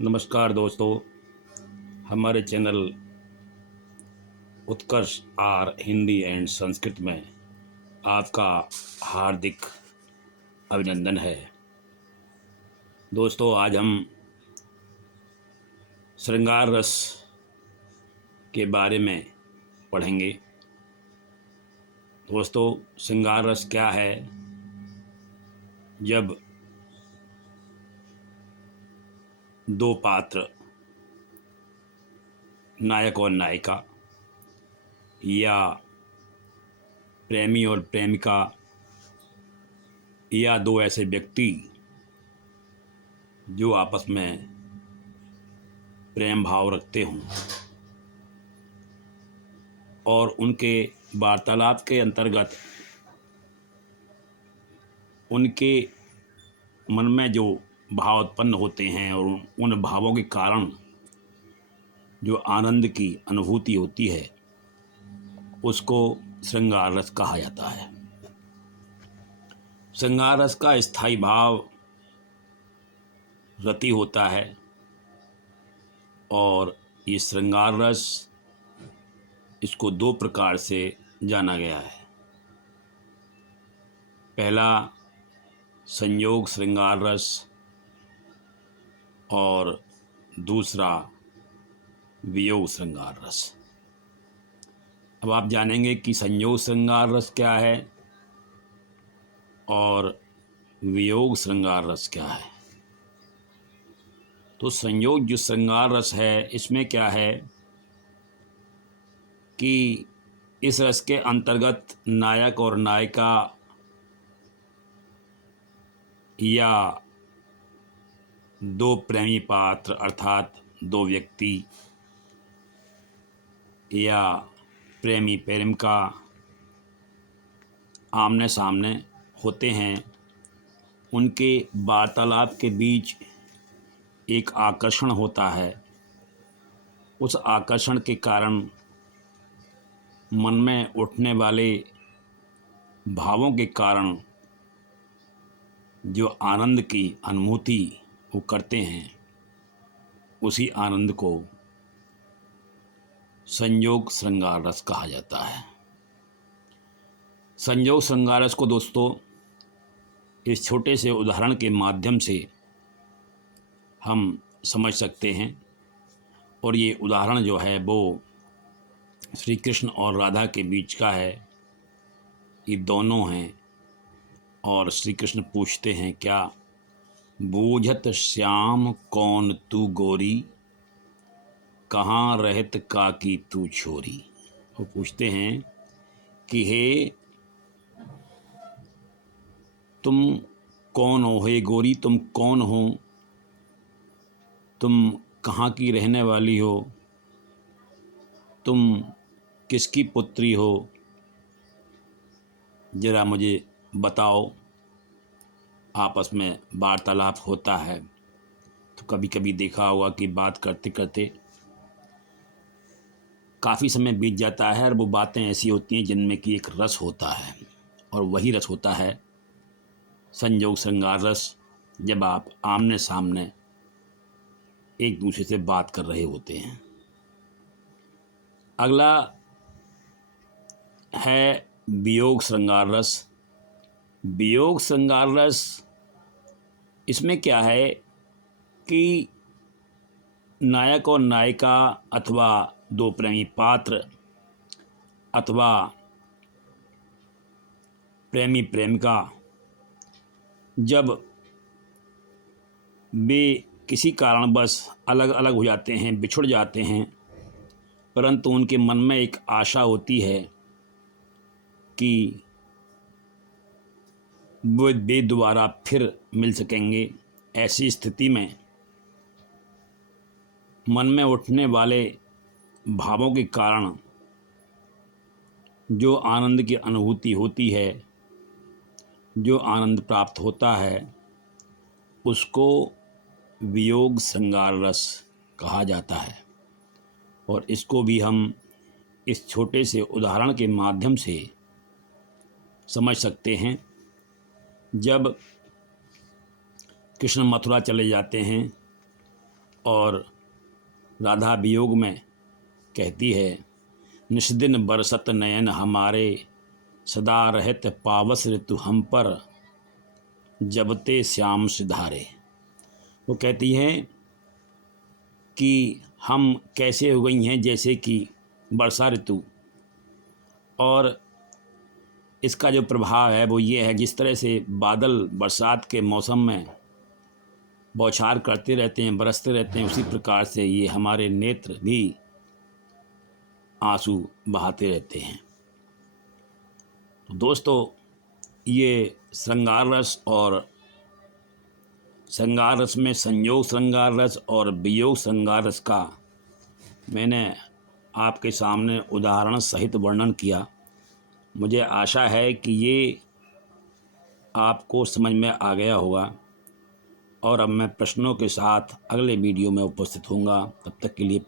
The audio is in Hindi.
नमस्कार दोस्तों, हमारे चैनल उत्कर्ष आर हिंदी एंड संस्कृत में आपका हार्दिक अभिनंदन है। दोस्तों, आज हम श्रृंगार रस के बारे में पढ़ेंगे। दोस्तों, श्रृंगार रस क्या है? जब दो पात्र, नायक और नायिका, या प्रेमी और प्रेमिका, या दो ऐसे व्यक्ति जो आपस में प्रेम भाव रखते हों और उनके वार्तालाप के अंतर्गत उनके मन में जो भाव उत्पन्न होते हैं और उन भावों के कारण जो आनंद की अनुभूति होती है, उसको श्रृंगार रस कहा जाता है। श्रृंगार रस का स्थायी भाव रति होता है और ये श्रृंगार रस, इसको दो प्रकार से जाना गया है। पहला संयोग श्रृंगार रस और दूसरा वियोग श्रृंगार रस। अब आप जानेंगे कि संयोग श्रृंगार रस क्या है और वियोग श्रृंगार रस क्या है। तो संयोग जो श्रृंगार रस है, इसमें क्या है कि इस रस के अंतर्गत नायक और नायिका या दो प्रेमी पात्र अर्थात दो व्यक्ति या प्रेमी प्रेमिका आमने सामने होते हैं। उनके वार्तालाप के बीच एक आकर्षण होता है। उस आकर्षण के कारण मन में उठने वाले भावों के कारण जो आनंद की अनुभूति वो करते हैं, उसी आनंद को संयोग श्रृंगार रस कहा जाता है। संयोग श्रृंगार रस को दोस्तों इस छोटे से उदाहरण के माध्यम से हम समझ सकते हैं। और ये उदाहरण जो है वो श्री कृष्ण और राधा के बीच का है। ये दोनों हैं और श्री कृष्ण पूछते हैं, क्या बूझत श्याम कौन तू गोरी, कहाँ रहत काकी तू छोरी। वो पूछते हैं कि हे तुम कौन हो, हे गोरी तुम कौन हो, तुम कहाँ की रहने वाली हो, तुम किसकी पुत्री हो, जरा मुझे बताओ। आपस में वार्तालाप होता है। तो कभी कभी देखा होगा कि बात करते करते काफ़ी समय बीत जाता है और वो बातें ऐसी होती हैं जिनमें कि एक रस होता है, और वही रस होता है संयोग श्रृंगार रस, जब आप आमने सामने एक दूसरे से बात कर रहे होते हैं। अगला है वियोग श्रृंगार रस। वियोग श्रृंगार रस, इसमें क्या है कि नायक और नायिका अथवा दो प्रेमी पात्र अथवा प्रेमी प्रेमिका जब वे किसी कारणवश अलग अलग हो जाते हैं, बिछुड़ जाते हैं, परंतु उनके मन में एक आशा होती है कि वे दोबारा फिर मिल सकेंगे। ऐसी स्थिति में मन में उठने वाले भावों के कारण जो आनंद की अनुभूति होती है, जो आनंद प्राप्त होता है, उसको वियोग श्रृंगार रस कहा जाता है। और इसको भी हम इस छोटे से उदाहरण के माध्यम से समझ सकते हैं। जब कृष्ण मथुरा चले जाते हैं और राधा वियोग में कहती है, निष्दिन बरसत नयन हमारे, सदा रहत पावस ऋतु हम पर, जबते श्याम सिधारे। वो कहती हैं कि हम कैसे हो गई हैं जैसे कि वर्षा ऋतु, और इसका जो प्रभाव है वो ये है, जिस तरह से बादल बरसात के मौसम में बौछार करते रहते हैं, बरसते रहते हैं, उसी प्रकार से ये हमारे नेत्र भी आंसू बहाते रहते हैं। तो दोस्तों, ये श्रृंगार रस और श्रृंगार रस में संयोग श्रृंगार रस और वियोग श्रृंगार रस का मैंने आपके सामने उदाहरण सहित वर्णन किया। मुझे आशा है कि ये आपको समझ में आ गया होगा, और अब मैं प्रश्नों के साथ अगले वीडियो में उपस्थित होऊंगा। तब तक के लिए